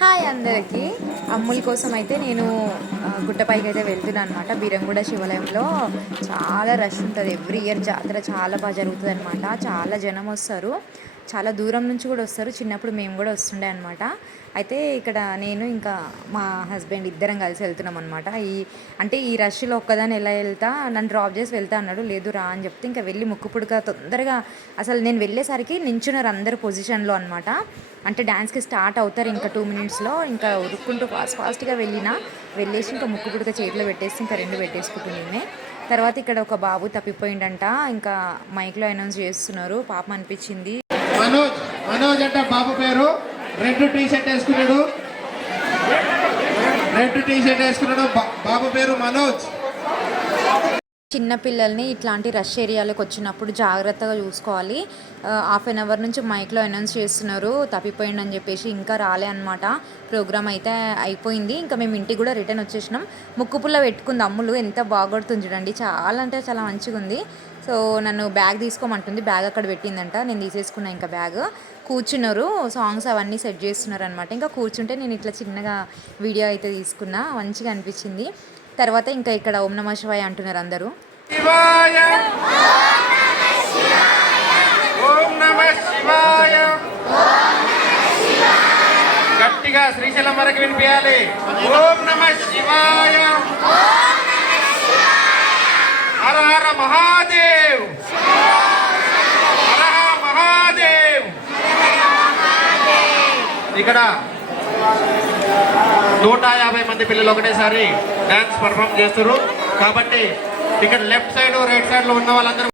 Hi అందరికీ. అమ్ముల కోసం అయితే నేను గుట్టపైకి అయితే వెళ్తున్నాను అనమాట. బీరంగూడ శివాలయంలో చాలా రష్ ఉంటుంది. ఎవ్రీ ఇయర్ జాతర చాలా బాగా జరుగుతుంది అనమాట. చాలా జనం వస్తారు, చాలా దూరం నుంచి కూడా వస్తారు. చిన్నప్పుడు మేము కూడా వస్తుండే అనమాట. అయితే ఇక్కడ నేను ఇంకా మా హస్బెండ్ ఇద్దరం కలిసి వెళ్తున్నాం అనమాట. ఈ రష్లో ఒక్కదాన్ని ఎలా వెళ్తా, నన్ను డ్రాప్ చేసి వెళ్తా అన్నాడు. లేదు రా అని చెప్తే ఇంకా వెళ్ళి ముక్కు పుడక తొందరగా, అసలు నేను వెళ్ళేసరికి నించున్నారు అందరు పొజిషన్లో అనమాట. అంటే డ్యాన్స్కి స్టార్ట్ అవుతారు ఇంకా 2 మినిట్స్లో. ఇంకా ఉరుక్కుంటూ ఫాస్ట్గా వెళ్ళేసి ఇంకా ముక్కు పుడక చేతిలో పెట్టేసి ఇంకా 2 పెట్టేసుకుంటుంది. తర్వాత ఇక్కడ ఒక బాబు తప్పిపోయిందంట. ఇంకా మైక్లో అనౌన్స్ చేస్తున్నారు. పాపం అనిపించింది. మనోజ్ అంట బాబు పేరు. రెడ్ టీ షర్ట్ వేసుకున్నాడు. బాబు పేరు మనోజ్. చిన్నపిల్లల్ని ఇట్లాంటి రష్ ఏరియాలోకి వచ్చినప్పుడు జాగ్రత్తగా చూసుకోవాలి. హాఫ్ అన్ అవర్ నుంచి మైక్లో అనౌన్స్ చేస్తున్నారు తప్పిపోయిందని చెప్పేసి. ఇంకా రాలే అనమాట. ప్రోగ్రామ్ అయితే అయిపోయింది. ఇంకా మేము ఇంటికి కూడా రిటర్న్ వచ్చేసినాం. ముక్కు పుల్ల పెట్టుకుంది అమ్ములు. ఎంత బాగొడుతుంది చూడండి. చాలా అంటే చాలా మంచిగా ఉంది. సో నన్ను బ్యాగ్ తీసుకోమంటుంది. బ్యాగ్ అక్కడ పెట్టిందంట. నేను తీసేసుకున్నా ఇంకా బ్యాగ్. కూర్చున్నారు, సాంగ్స్ అవన్నీ సెట్ చేస్తున్నారు అనమాట. ఇంకా కూర్చుంటే నేను ఇట్లా చిన్నగా వీడియో అయితే తీసుకున్నా. మంచిగా అనిపించింది. తర్వాత ఇంకా ఇక్కడ ఓం నమః శివాయ అంటున్నారు అందరూ. గట్టిగా శ్రీశైలం వరకు వినిపించాలి. ఓం నమః శివాయ, హర హర మహాదేవ్, హర హర మహాదేవ్. ఇక్కడ 150 మంది పిల్లలు ఒకటేసారి డాన్స్ పర్ఫామ్ చేస్తారు. కాబట్టి ఇక్కడ లెఫ్ట్ సైడ్ రైట్ సైడ్ లో ఉన్న వాళ్ళందరూ